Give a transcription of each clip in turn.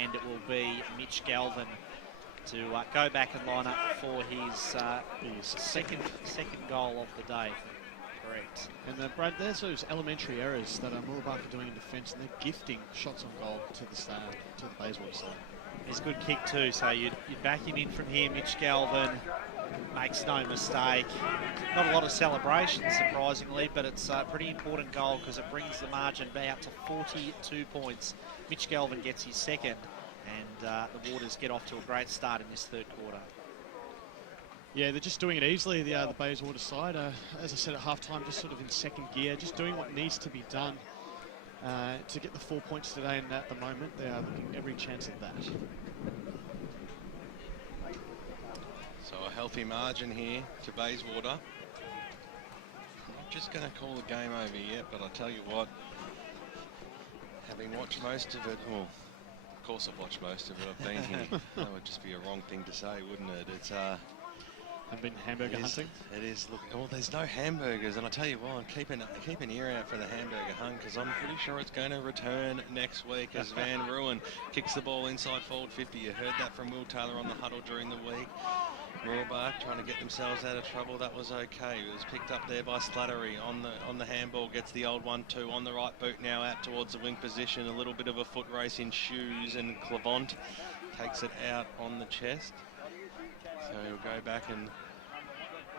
and it will be Mitch Galvin to go back and line up for his second goal of the day. Correct. And Brad, there's those elementary errors that Mooroolbark are doing in defence, and they're gifting shots on goal to the Bayswater side. It's a good kick too, so you'd back him in from here. Mitch Galvin makes no mistake. Not a lot of celebration, surprisingly, but it's a pretty important goal because it brings the margin out to 42 points. Mitch Galvin gets his second, and the Waters get off to a great start in this third quarter. Yeah, they're just doing it easily, the Bayswater side. As I said at halftime, just sort of in second gear, just doing what needs to be done to get the 4 points today. And at the moment, they are looking every chance at that. So a healthy margin here to Bayswater. I'm not just going to call the game over yet, but I'll tell you what, having watched most of it, well, of course I've watched most of it, I've been here. That would just be a wrong thing to say, wouldn't it? It's I've been hamburger hunting. It is looking. Well, there's no hamburgers, and I tell you what, keep an ear out for the hamburger hunt, because I'm pretty sure it's going to return next week as Van Ruin kicks the ball inside forward 50. You heard that from Will Taylor on the huddle during the week. Mooroolbark trying to get themselves out of trouble. That was okay. It was picked up there by Slattery on the handball. Gets the old 1-2 on the right boot now out towards the wing position. A little bit of a foot race in shoes, and Clavant takes it out on the chest. So he'll go back and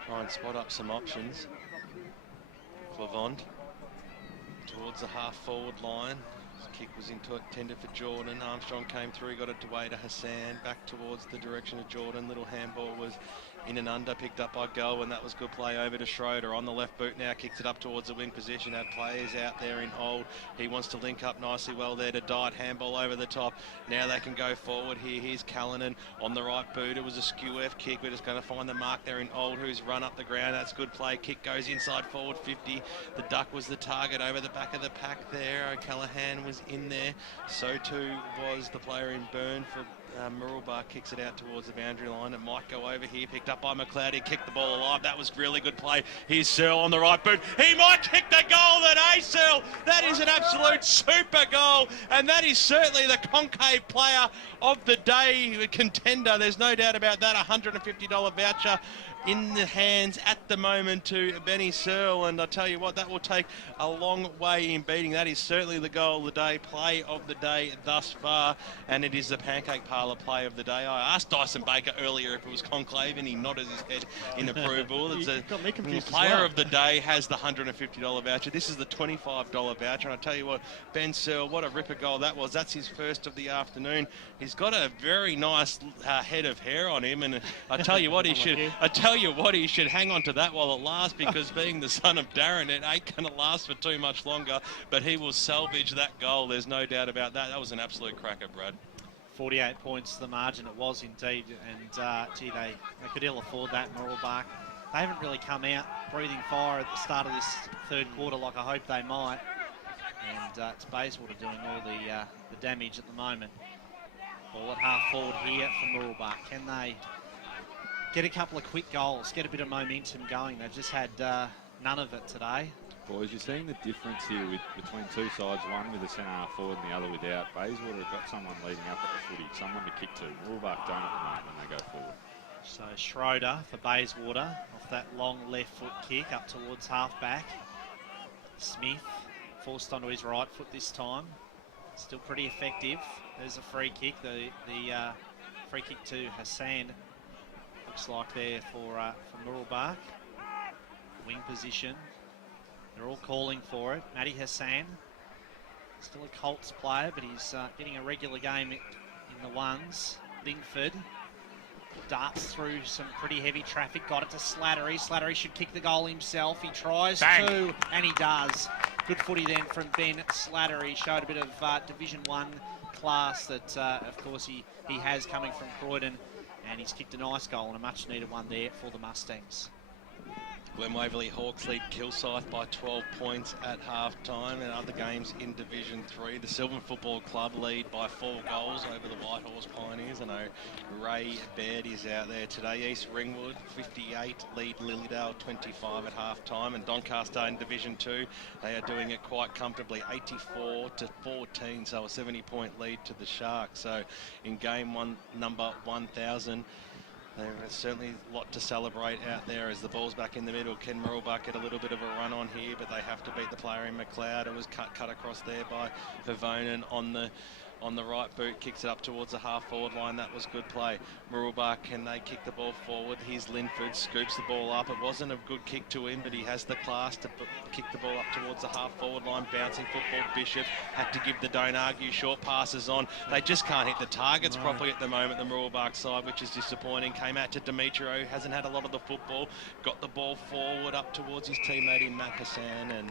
try and spot up some options. Clavant towards the half-forward line. His kick was intended for Jordan. Armstrong came through, got it away to Hassan. Back towards the direction of Jordan. Little handball was in and under, picked up by Gowan. That was good play over to Schroeder on the left boot now, kicks it up towards the wing position. Had players out there in hold. He wants to link up nicely well there to Diet. Handball over the top. Now they can go forward here. Here's Callanan on the right boot. It was a skew F kick. We're just going to find the mark there in Old, who's run up the ground. That's good play. Kick goes inside forward 50. The duck was the target over the back of the pack there. O'Callaghan was in there. So too was the player in Burn for Mooroolbark. Kicks it out towards the boundary line. It might go over here. Picked up by McLeod. He kicked the ball alive. That was really good play. Here's Searle on the right boot. He might kick the goal that Searle. That is an absolute super goal. And that is certainly the concave player of the day contender. There's no doubt about that. $150 voucher in the hands at the moment to Benny Searle, and I tell you what, that will take a long way in beating. That is certainly the goal of the day, play of the day thus far, and it is the Pancake Parlour play of the day. I asked Dyson Baker earlier if it was conclave, and he nodded his head in approval. It's a player of the day has the $150 voucher. This is the $25 voucher, and I tell you what, Ben Searle, what a ripper goal that was. That's his first of the afternoon. He's got a very nice head of hair on him, and I tell you what, he should hang on to that while it lasts, because being the son of Darren, it ain't going to last for too much longer, but he will salvage that goal. There's no doubt about that. That was an absolute cracker, Brad. 48 points to the margin, it was indeed, and gee, they could ill afford that, Mooroolbark. They haven't really come out breathing fire at the start of this third quarter like I hope they might, and it's Bayswater doing all the damage at the moment. Ball at half forward here for Mooroolbark. Can they get a couple of quick goals, get a bit of momentum going? They've just had none of it today. Boys, you're seeing the difference here between two sides, one with a centre half forward and the other without. Bayswater have got someone leading up at the footy, someone to kick to. Mooroolbark don't at the moment when they go forward. So Schroeder for Bayswater off that long left foot kick up towards half back. Smith forced onto his right foot this time. Still pretty effective. There's a free kick. The free kick to Hassan. Looks like there for Mooroolbark. Wing position. They're all calling for it. Matty Hassan, still a Colts player, but he's getting a regular game in the ones. Lingford darts through some pretty heavy traffic. Got it to Slattery. Slattery should kick the goal himself. He tries to, and he does. Good footy then from Ben Slattery. Showed a bit of Division 1 class that, of course, he has coming from Croydon. And he's kicked a nice goal and a much-needed one there for the Mustangs. Glen Waverley Hawks lead Kilsyth by 12 points at half-time. And other games in Division 3, the Sylvan Football Club lead by 4 goals over the Whitehorse Pioneers. I know Ray Baird is out there today. East Ringwood 58 lead Lilydale 25 at half-time. And Doncaster in Division 2, they are doing it quite comfortably, 84-14, so a 70-point lead to the Sharks. So in game one, number 1000, there's certainly a lot to celebrate out there as the ball's back in the middle. Ken Mooroolbark get a little bit of a run on here, but they have to beat the player in McLeod. It was cut across there by Vivonen on the right boot, kicks it up towards the half-forward line. That was good play. Mooroolbark, can they kick the ball forward? Here's Linford, scoops the ball up. It wasn't a good kick to him, but he has the class to kick the ball up towards the half-forward line. Bouncing football, Bishop had to give the don't argue short passes on. They just can't hit the targets properly at the moment, the Mooroolbark side, which is disappointing. Came out to Demetrio, hasn't had a lot of the football. Got the ball forward up towards his teammate in Matt Hassan and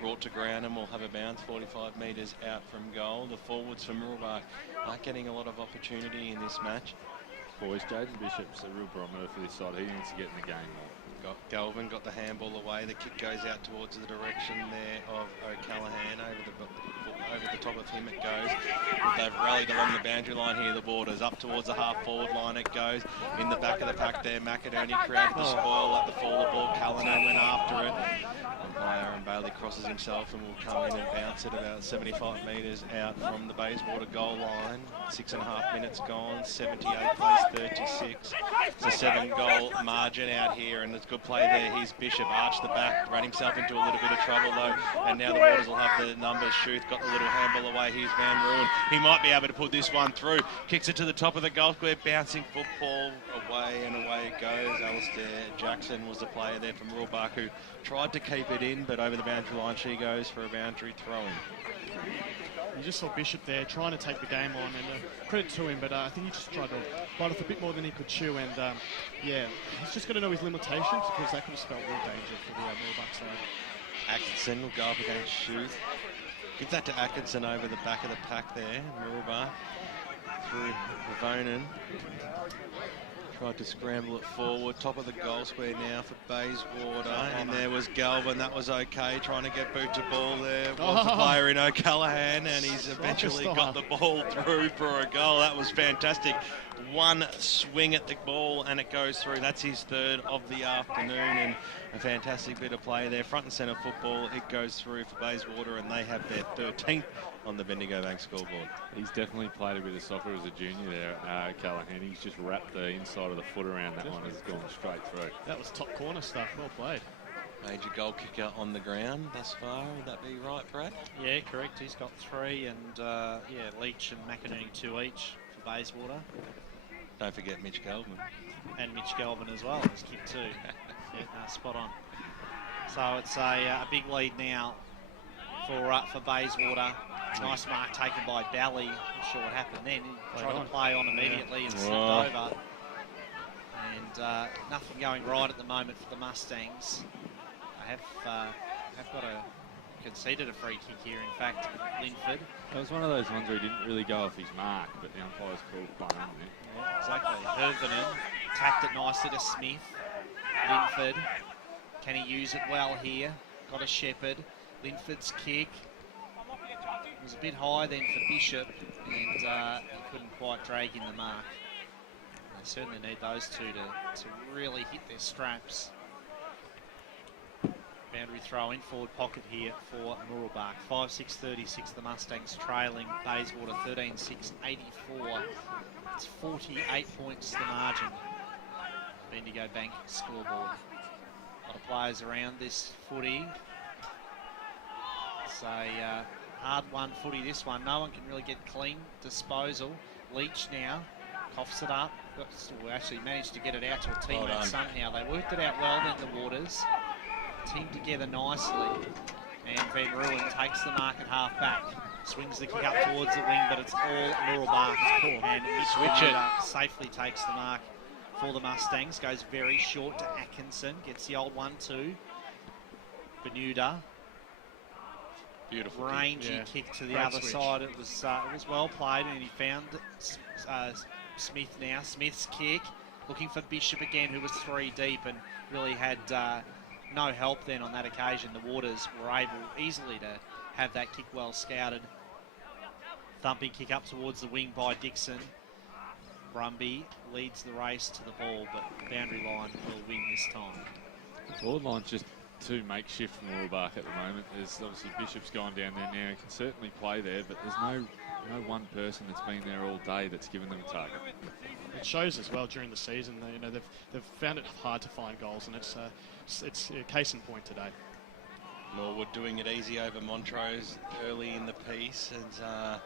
brought to ground, and will have a bounce 45 metres out from goal. The forwards for Mooroolbark aren't getting a lot of opportunity in this match. Boys, Jaden Bishop's a real barometer for this side. He needs to get in the game more. Galvin got the handball away. The kick goes out towards the direction there of O'Callaghan. Over the top of him it goes. They've rallied along the boundary line here, the Borders. Up towards the half-forward line it goes. In the back of the pack there, McInerney created the spoil at the fall of the ball. Callahan went after it. And Bailey crosses himself and will come in and bounce it about 75 metres out from the Bayswater goal line. 6.5 minutes gone, 78 plays 36. It's a 7-goal margin out here, and it's good play there. Here's Bishop, arched the back, ran himself into a little bit of trouble though, and now the Waters will have the numbers. Schuth got the little handball away. Here's Van Ruin. He might be able to put this one through. Kicks it to the top of the goal square, bouncing football away, and away it goes. Alistair Jackson was the player there from Mooroolbark who tried to keep it in, but over the boundary line she goes for a boundary throw-in. You just saw Bishop there trying to take the game on, and credit to him, but I think he just tried to bite off a bit more than he could chew, and yeah, he's just got to know his limitations, because that could have spelled real danger for the Mooroolbark side. Atkinson will go up against Schuth. Give that to Atkinson over the back of the pack there. Mooroolbark through Vivonen. Tried to scramble it forward. Top of the goal square now for Bayswater. And there was Galvin. That was okay. Trying to get boot to ball there. Was the player in O'Callaghan. And he's eventually got the ball through for a goal. That was fantastic. One swing at the ball and it goes through. That's his third of the afternoon. And a fantastic bit of play there. Front and centre football. It goes through for Bayswater and they have their 13th on the Bendigo Bank scoreboard. He's definitely played a bit of soccer as a junior there, Callahan. He's just wrapped the inside of the foot around that one. Has gone straight through. That was top corner stuff. Well played. Major goal kicker on the ground thus far. Would that be right, Brad? Yeah, correct. He's got 3, and yeah, Leach and McInerney 2 each for Bayswater. Don't forget Mitch Galvin. And Mitch Galvin as well. He's kicked 2. Yeah, no, spot on. So it's a big lead now for Bayswater. Nice mark taken by Bally. Not sure what happened then. He tried to play on immediately and slipped over. And nothing going right at the moment for the Mustangs. They have got conceded a free kick here. In fact, Linford. It was one of those ones where he didn't really go off his mark, but the umpire's called fine. Yeah, exactly. Hervenen tacked it nicely to Smith. Linford. Can he use it well here? Got a Shepherd. Linford's kick. It was a bit high then for Bishop, and he couldn't quite drag in the mark. They certainly need those two to really hit their straps. Boundary throw in, forward pocket here for Mooroolbark. 5-6-36, the Mustangs trailing Bayswater 13-6-84. It's 48 points the margin. Bendigo Bank scoreboard. A lot of players around this footy. It's a hard-won footy, this one. No one can really get clean disposal. Leach now coughs it up. Actually managed to get it out to a teammate somehow. They worked it out well then, the Waters. Teamed together nicely. And Van Ruin takes the mark at half-back. Swings the kick up towards the wing, but it's all Mooroolbark. And Switch safely takes the mark for the Mustangs. Goes very short to Atkinson. Gets the old 1-2. Bermuda. Beautiful rangy kick to the other side. It was well played, and he found Smith now. Smith's kick, looking for Bishop again, who was 3 deep and really had no help then on that occasion. The Waters were able easily to have that kick well scouted. Thumping kick up towards the wing by Dixon. Brumby leads the race to the ball, but boundary line will win this time. Forward line's just too makeshift for Mooroolbark at the moment. There's obviously Bishop's gone down there now. He can certainly play there, but there's no one person that's been there all day that's given them a target. It shows as well during the season. You know, they've found it hard to find goals, and it's a case in point today. Norwood doing it easy over Montrose early in the piece, and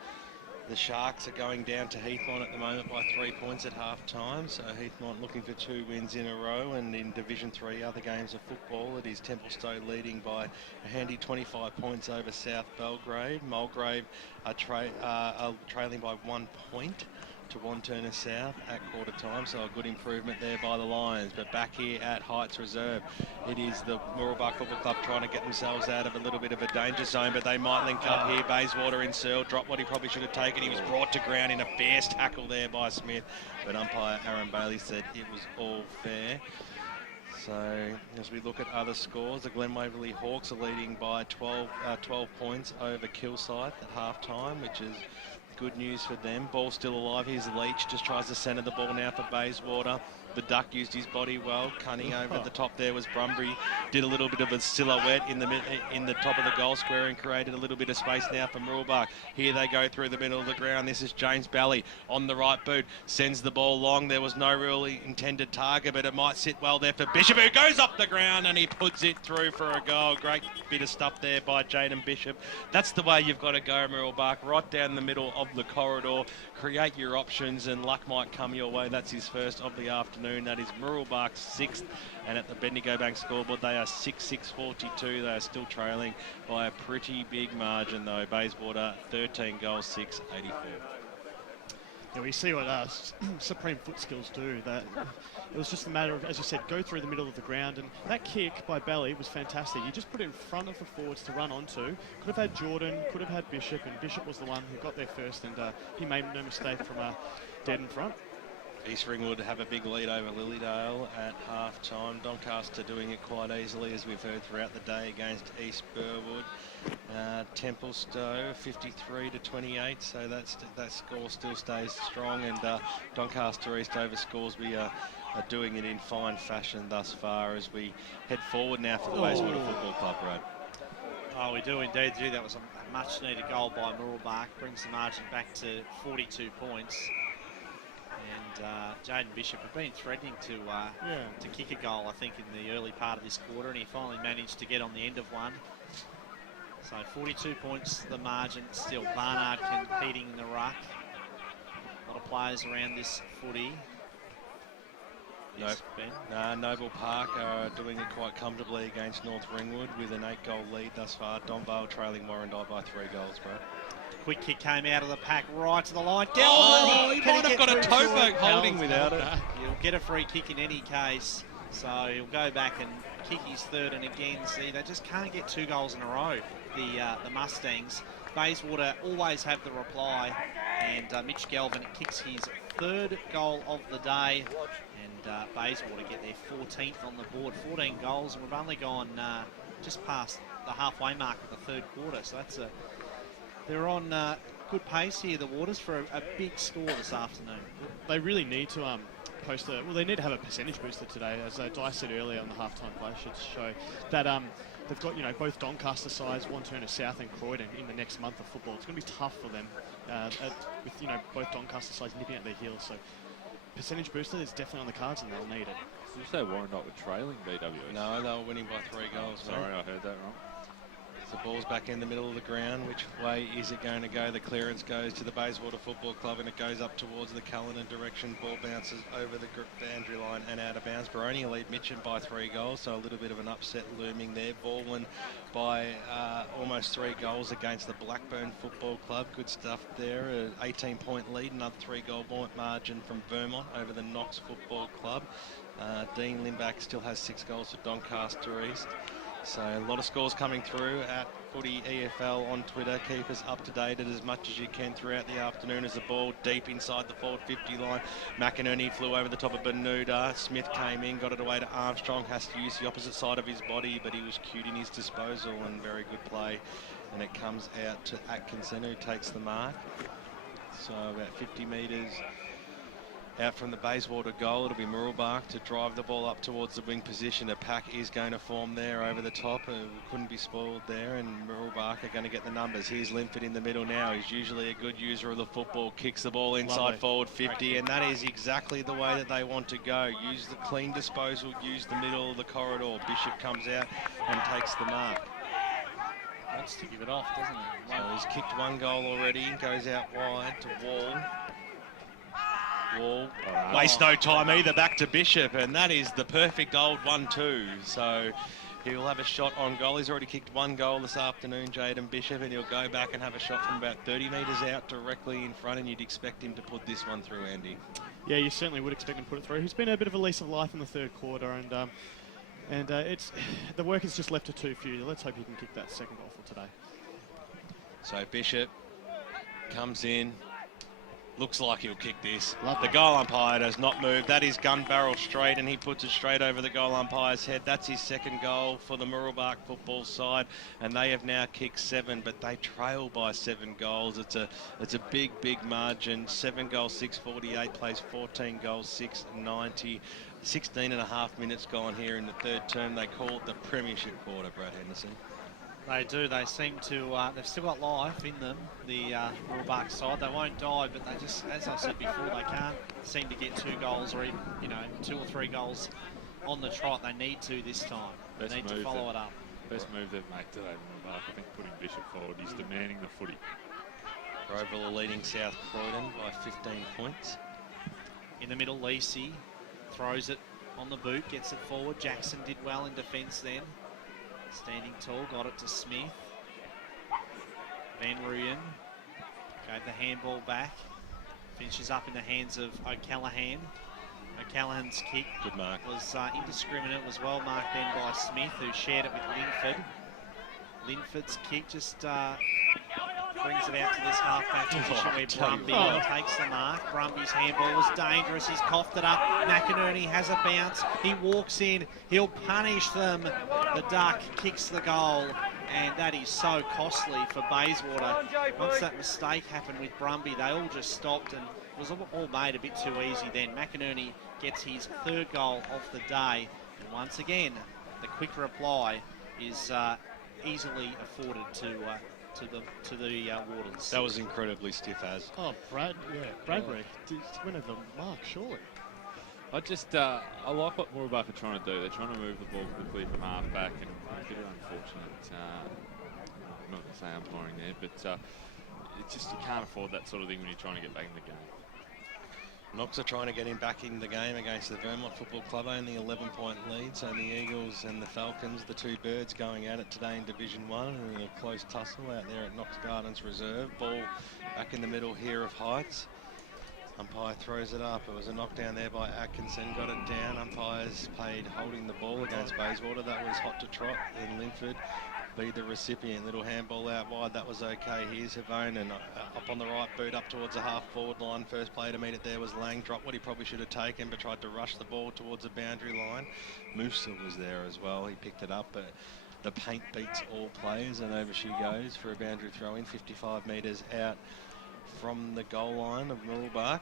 the Sharks are going down to Heathmont at the moment by 3 points at half-time. So Heathmont looking for 2 wins in a row, and in Division 3 other games of football, it is Templestowe leading by a handy 25 points over South Belgrave. Mulgrave are trailing by 1 point to Wantirna South at quarter time, so a good improvement there by the Lions. But back here at Heights Reserve, it is the Mooroolbark Football Club trying to get themselves out of a little bit of a danger zone, but they might link up here. Bayswater in Searle dropped what he probably should have taken. He was brought to ground in a fierce tackle there by Smith, but umpire Aaron Bailey said it was all fair. So as we look at other scores, the Glen Waverley Hawks are leading by 12 points over Kilsyth at half-time, which is good news for them. Ball still alive. Here's Leach, just tries to centre the ball now for Bayswater. The Duck used his body well. Cunning over the top there was Brumby. Did a little bit of a silhouette in the top of the goal square and created a little bit of space now for Mooroolbark. Here they go through the middle of the ground. This is James Bally on the right boot. Sends the ball long. There was no really intended target, but it might sit well there for Bishop, who goes off the ground and he puts it through for a goal. Great bit of stuff there by Jaden Bishop. That's the way you've got to go, Mooroolbark. Right down the middle of the corridor. Create your options and luck might come your way. That's his first of the afternoon. That is Mooroolbark's 6th, and at the Bendigo Bank scoreboard they are 6-6-42. They are still trailing by a pretty big margin though. Bayswater 13 goals, 6-84. Yeah, we see what Supreme Foot Skills do. That it was just a matter of, as you said, go through the middle of the ground, and that kick by Belly was fantastic. You just put it in front of the forwards to run onto. Could have had Jordan, could have had Bishop, and Bishop was the one who got there first, and he made no mistake from dead in front. East Ringwood have a big lead over Lilydale at half-time. Doncaster doing it quite easily, as we've heard throughout the day, against East Burwood. Templestowe 53-28, so that score still stays strong, and Doncaster East over Scoresby are doing it in fine fashion thus far as we head forward now for the Bayswater Football Club, Brad. Oh, we do indeed do. That was a much-needed goal by Mooroolbark. Brings the margin back to 42 points. And Jaden Bishop had been threatening to kick a goal, I think, in the early part of this quarter, and he finally managed to get on the end of one. So 42 points the margin still. Barnard competing in the ruck. A lot of players around this footy. Yes, Ben. Noble Park are doing it quite comfortably against North Ringwood with an 8-goal lead thus far. Don Vale trailing Warrandyte by 3 goals, bro. Quick kick came out of the pack right to the line. He might have got a toe poke holding without it. He'll get a free kick in any case. So he'll go back and kick his third. And again, see, they just can't get 2 goals in a row, the Mustangs. Bayswater always have the reply. And Mitch Galvin kicks his 3rd goal of the day. And Bayswater get their 14th on the board. 14 goals. And we've only gone just past the halfway mark of the 3rd quarter. So that's they're on good pace here, the Waters, for a big score this afternoon. They really need to they need to have a percentage booster today. As Di said earlier on the halftime play should show that they've got, both Doncaster sides, Wantirna South and Croydon in the next month of football. It's going to be tough for them with, both Doncaster sides nipping at their heels. So percentage booster is definitely on the cards and they'll need it. Did you say Warrandyte were trailing BWS? No, they were winning by 3 goals. Sorry, I heard that wrong. The ball's back in the middle of the ground. Which way is it going to go? The clearance goes to the Bayswater Football Club and it goes up towards the Cullinan direction. Ball bounces over the boundary line and out of bounds. Baroni lead Mitcham by 3 goals, so a little bit of an upset looming there. Baldwin by almost 3 goals against the Blackburn Football Club. Good stuff there. An 18-point lead, another 3-goal margin from Vermont over the Knox Football Club. Dean Limback still has 6 goals for Doncaster East. So a lot of scores coming through at Footy EFL on Twitter. Keep us up to date as much as you can throughout the afternoon as the ball deep inside the forward 50 line. McInerney flew over the top of Bermuda. Smith came in, got it away to Armstrong. Has to use the opposite side of his body, but he was cute in his disposal and very good play. And it comes out to Atkinson, who takes the mark. So about 50 metres out from the Bayswater goal. It'll be Mooroolbark to drive the ball up towards the wing position. A pack is going to form there over the top. Couldn't be spoiled there, and Mooroolbark are going to get the numbers. Here's Linford in the middle now. He's usually a good user of the football. Kicks the ball inside forward 50, and that is exactly the way that they want to go. Use the clean disposal, use the middle of the corridor. Bishop comes out and takes the mark. Wants to give it off, doesn't he? So he's kicked one goal already. Goes out wide to Wall. Wall. Waste no time either, back to Bishop, and that is the perfect old 1-2. So he'll have a shot on goal. He's already kicked one goal this afternoon, Jaden Bishop, and he'll go back and have a shot from about 30 metres out directly in front, and you'd expect him to put this one through, Andy. Yeah, you certainly would expect him to put it through. He's been a bit of a lease of life in the third quarter, and it's the work is just left to too few. Let's hope he can kick that second goal for today. So Bishop comes in. Looks like he'll kick this. The goal umpire does not move. That is gun barrel straight, and he puts it straight over the goal umpire's head. That's his second goal for the Mooroolbark football side, and they have now kicked 7, but they trail by 7 goals. It's a big margin. 7 goals, 6:48, plays 14 goals, 6:90. 16 and a half minutes gone here in the third term. They call it the premiership quarter, Brad Henderson. They do. They seem to, they've still got life in them, the Mooroolbark side. They won't die, but they just, as I've said before, they can't seem to get 2 goals or even, 2 or 3 goals on the trot. They need to this time. They need to follow it up. Best move they've made today, Mooroolbark. I think putting Bishop forward. He's demanding the footy. Groville are leading South Croydon by 15 points. In the middle, Lacey throws it on the boot, gets it forward. Jackson did well in defence then. Standing tall, got it to Smith. Van Rooyen gave the handball back. Finishes up in the hands of O'Callaghan. O'Callaghan's kick good mark. Was indiscriminate, was well marked then by Smith, who shared it with Linford. Linford's kick just brings it out to this half-back position where Brumby takes the mark. Brumby's handball was dangerous. He's coughed it up. McInerney has a bounce. He walks in. He'll punish them. The Duck kicks the goal, and that is so costly for Bayswater. Once that mistake happened with Brumby, they all just stopped, and it was all made a bit too easy then. McInerney gets his 3rd goal of the day, and once again, the quick reply is easily afforded to the Waters. That was incredibly stiff as. Oh, Bradbury went over the mark, surely. I like what Mooroolbark are trying to do. They're trying to move the ball quickly from half back, and a bit unfortunate. I'm not going to say umpiring there, but it's just you can't afford that sort of thing when you're trying to get back in the game. Knox are trying to get him back in the game against the Vermont Football Club, only 11-point lead. So the Eagles and the Falcons, the 2 birds going at it today in Division 1, and a close tussle out there at Knox Gardens Reserve. Ball back in the middle here of Heights. Umpire throws it up. It was a knockdown there by Atkinson. Got it down. Umpires played holding the ball against Bayswater. That was hot to trot. Then Linford be the recipient. Little handball out wide. That was okay. Here's Havonen up on the right boot up towards the half-forward line. First player to meet it there was Lang. Dropped what he probably should have taken, but tried to rush the ball towards the boundary line. Musa was there as well. He picked it up, but the paint beats all players, and over she goes for a boundary throw-in. 55 metres out from the goal line of Mooroolbark.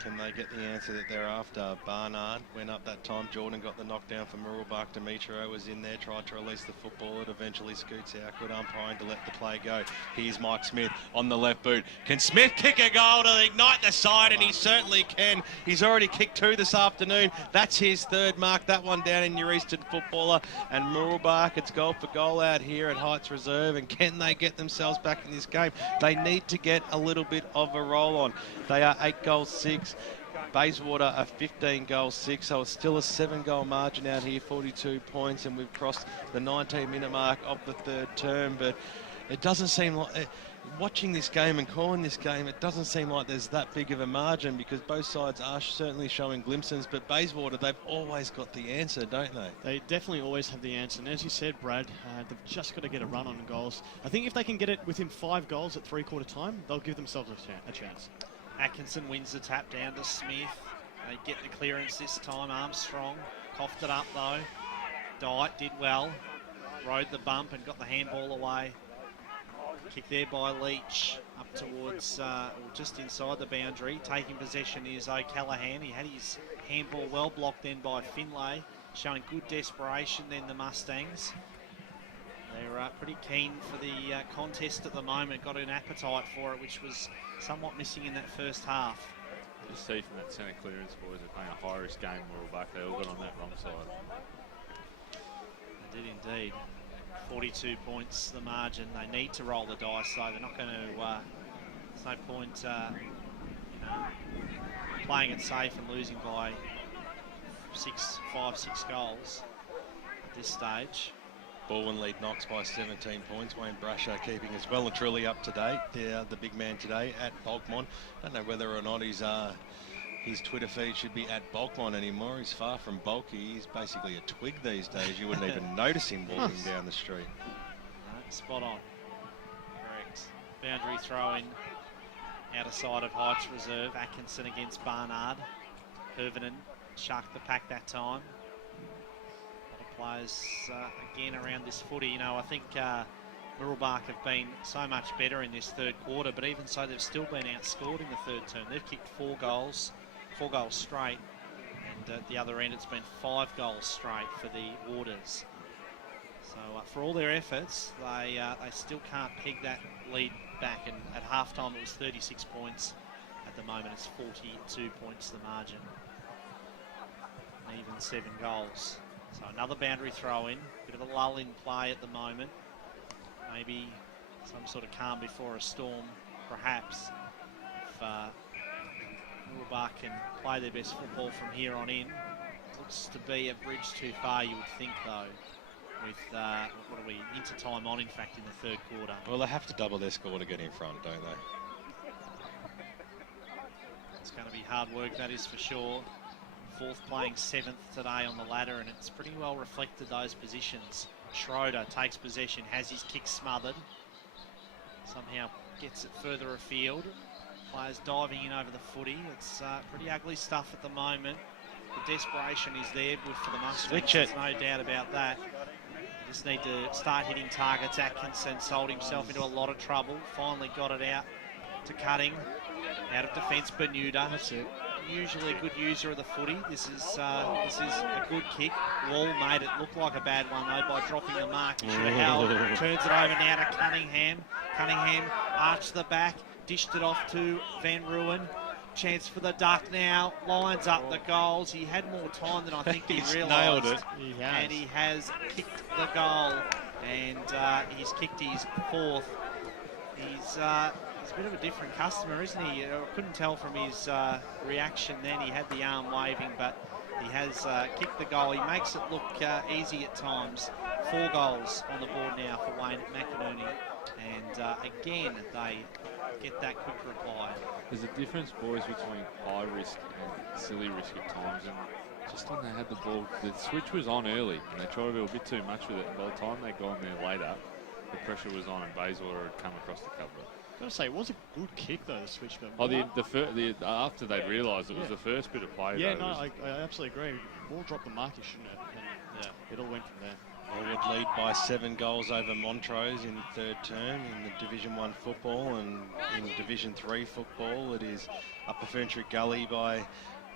Can they get the answer that they're after? Barnard went up that time. Jordan got the knockdown for Mooroolbark. Demetrio was in there, tried to release the football. It eventually scoots out. Good umpiring to let the play go. Here's Mike Smith on the left boot. Can Smith kick a goal to ignite the side? And he certainly can. He's already kicked 2 this afternoon. That's his 3rd mark. That one down in your Eastern footballer. And Mooroolbark, it's goal for goal out here at Heights Reserve. And can they get themselves back in this game? They need to get a little bit of a roll on. They are 8 goals 6. Bayswater are 15 goals 6, so it's still a 7-goal margin out here, 42 points, and we've crossed the 19-minute mark of the third term. But it doesn't seem like watching this game and calling this game, it doesn't seem like there's that big of a margin because both sides are certainly showing glimpses, but Bayswater, they've always got the answer, don't they? They definitely always have the answer. And as you said, Brad, they've just got to get a run on goals. I think if they can get it within 5 goals at three-quarter time, they'll give themselves a chance. Atkinson wins the tap down to Smith. They get the clearance this time. Armstrong coughed it up though. Dyke did well. Rode the bump and got the handball away. Kick there by Leach up towards, or just inside the boundary. Taking possession is O'Callaghan. He had his handball well blocked then by Finlay, showing good desperation then the Mustangs. They're pretty keen for the contest at the moment. Got an appetite for it, which was somewhat missing in that first half. You see from that centre clearance, boys, they're playing a high-risk game. Mooroolbark, they all got on that wrong side. They did indeed. 42 points the margin. They need to roll the dice though. They're not going to. There's no point, playing it safe and losing by 5, 6 goals at this stage. Baldwin lead Knox by 17 points. Wayne Brasher keeping us well and truly up to date. The big man today at Bulkmont. Don't know whether or not his Twitter feed should be at Bulkmont anymore. He's far from bulky. He's basically a twig these days. You wouldn't even notice him walking down the street. Spot on. Correct. Boundary throw in. Outer side of Heights Reserve. Atkinson against Barnard. Hervinen sharked the pack that time. A lot of players again around this footy. You know, I think Mooroolbark have been so much better in this third quarter, but even so, they've still been outscored in the third term. They've kicked 4 goals straight, and at the other end, it's been 5 goals straight for the Warders. So for all their efforts, they still can't peg that lead back, and at halftime it was 36 points. At the moment it's 42 points the margin. And even 7 goals. So another boundary throw in, bit of a lull in play at the moment. Maybe some sort of calm before a storm, perhaps. If Mooroolbark can play their best football from here on in. Looks to be a bridge too far, you would think, though. With, what are we, into time on, in fact, in the third quarter. Well, they have to double their score to get in front, don't they? It's going to be hard work, that is for sure. Fourth playing 7th today on the ladder, and it's pretty well reflected those positions. Schroeder takes possession, has his kick smothered. Somehow gets it further afield. Players diving in over the footy. It's pretty ugly stuff at the moment. The desperation is there for the Mustangs. Switch it. There's no doubt about that. They just need to start hitting targets. Atkinson sold himself into a lot of trouble. Finally got it out to Cutting. Out of defence, Bermuda. That's it. Usually a good user of the footy. This is a good kick. Wall made it look like a bad one though by dropping the mark. He should have held. Turns it over now to Cunningham. Cunningham arched the back, dished it off to Van Ruin. Chance for the Duck now. Lines up the goals. He had more time than I think he realised. Nailed it. And he has kicked the goal. And he's kicked his 4th. He's a bit of a different customer, isn't he? I couldn't tell from his reaction then. He had the arm waving, but he has kicked the goal. He makes it look easy at times. 4 goals on the board now for Wayne McInerney. And again, they get that quick reply. There's a difference, boys, between high risk and silly risk at times. And just when they had the ball, the switch was on early, and they tried to do a bit too much with it. And by the time they got on there later, the pressure was on, and Bayswater had come across the cover. Got to say, it was a good kick though, the switch. But after they realised it was the first bit of play. Yeah, though, no, I absolutely agree. Ball dropped the mark, he shouldn't have. And it all went from there. Would lead by 7 goals over Montrose in third term in the Division 1 football, and in Division 3 football it is Upper Ferntree Gully by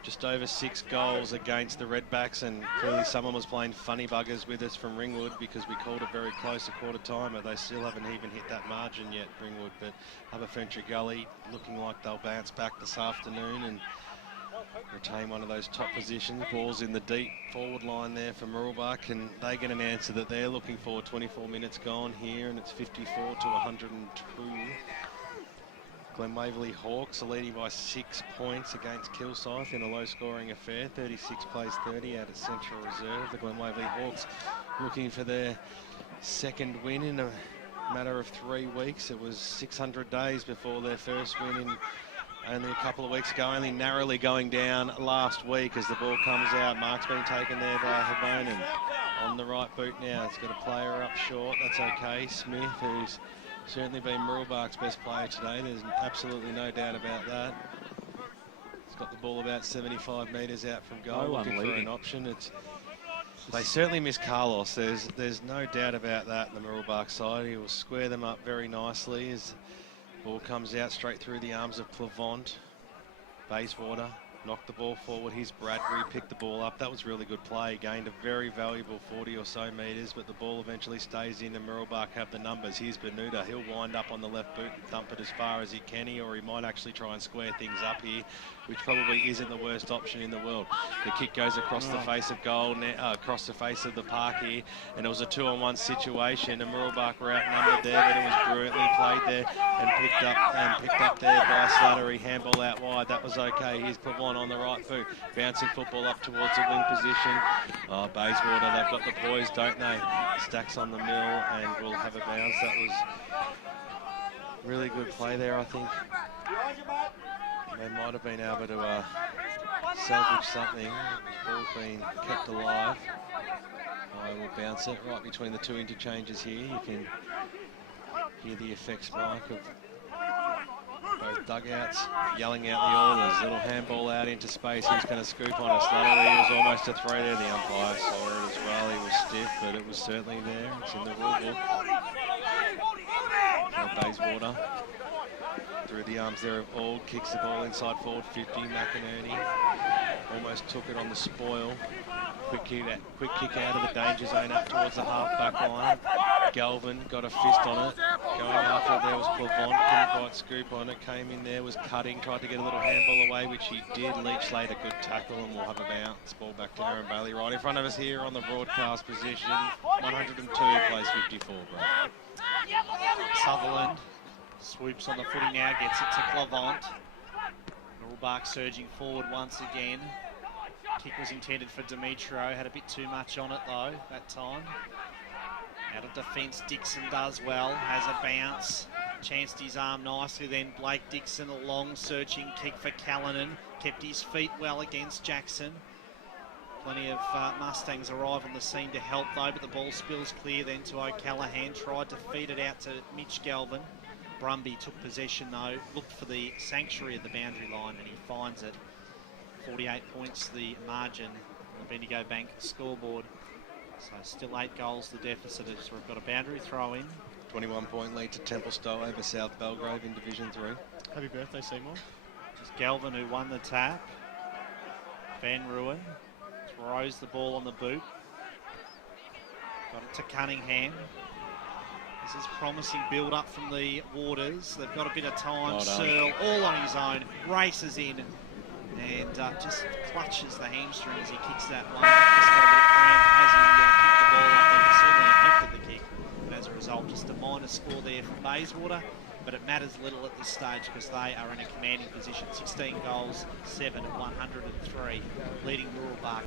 just over 6 goals against the Redbacks, and clearly someone was playing funny buggers with us from Ringwood because we called it very close at quarter time, but they still haven't even hit that margin yet, Ringwood. But Upper Ferntree Gully looking like they'll bounce back this afternoon and retain one of those top positions. Ball's in the deep forward line there for Mooroolbark, and they get an answer that they're looking for. 24 minutes gone here, and it's 54 to 102. Glen Waverley Hawks are leading by 6 points against Kilsyth in a low-scoring affair. 36 plays 30 out at Central Reserve. The Glen Waverley Hawks looking for their second win in a matter of 3 weeks. It was 600 days before their first win in only a couple of weeks ago, only narrowly going down last week as the ball comes out. Mark's been taken there by Havonen on the right boot now. It's got a player up short. That's okay. Smith, who's certainly been Mooroolbark's best player today. There's absolutely no doubt about that. He's got the ball about 75 metres out from goal, looking for an option. They certainly miss Carlos. There's no doubt about that in the Mooroolbark side. He will square them up very nicely as the ball comes out straight through the arms of Clavant. Bayswater knocked the ball forward. Here's Bradbury, picked the ball up. That was really good play. Gained a very valuable 40 or so metres, but the ball eventually stays in and Mooroolbark have the numbers. Here's Bermuda. He'll wind up on the left boot and thump it as far as he can here, or he might actually try and square things up here, which probably isn't the worst option in the world. The kick goes across the face of goal, across the face of the park here, and it was a 2-on-1 situation, and Mooroolbark were outnumbered there, but it was brilliantly played there and picked up there by Slattery. Handball out wide. That was okay. Here's Clavant on the right boot, bouncing football up towards the wing position. Oh, Bayswater, they've got the poise, don't they? Stacks on the mill and will have a bounce. That was really good play there, I think. They might have been able to salvage something. The ball's been kept alive. I will bounce it right between the two interchanges here. You can hear the effects, Mike, of both dugouts yelling out the orders. Little handball out into space. Who's going to scoop on it? Slattery was almost a throw there. The umpire saw it as well. He was stiff, but it was certainly there. It's in the rule book. Bayswater through the arms there of Auld, kicks the ball inside forward 50. McInerney almost took it on the spoil. Quick kick out of the danger zone up towards the half-back line. Galvin got a fist on it. Going after it there was Clavant, couldn't quite scoop on it. Came in there, was cutting, tried to get a little handball away, which he did. Leach laid a good tackle and we'll have a bounce. Ball back to Aaron Bailey right in front of us here on the broadcast position. 102 plays 54, bro. Sutherland swoops on the footy now, gets it to Clavant. Mooroolbark surging forward once again. Kick was intended for Demetrio, had a bit too much on it though that time. Out of defence, Dixon does well, has a bounce, chanced his arm nicely, then Blake Dixon, a long searching kick for Callanan, kept his feet well against Jackson. Plenty of Mustangs arrive on the scene to help though, but the ball spills clear then to O'Callaghan, tried to feed it out to Mitch Galvin. Brumby took possession though, looked for the sanctuary at the boundary line and he finds it. 48 points the margin on the Bendigo Bank scoreboard. So still 8 goals the deficit as we've got a boundary throw in. 21-point lead to Templestowe over South Belgrave in Division 3. Happy birthday, Seymour. It's Galvin who won the tap. Van Rooyen throws the ball on the boot. Got it to Cunningham. This is promising build-up from the Waters. They've got a bit of time. Searle, all on his own, races in and just clutches the hamstring as he kicks that one. Just got a bit of cramp as he kicked the ball up, and it certainly affected the kick. And as a result, just a minor score there from Bayswater. But it matters little at this stage because they are in a commanding position. 16 goals, 7 at 103, leading Mooroolbark.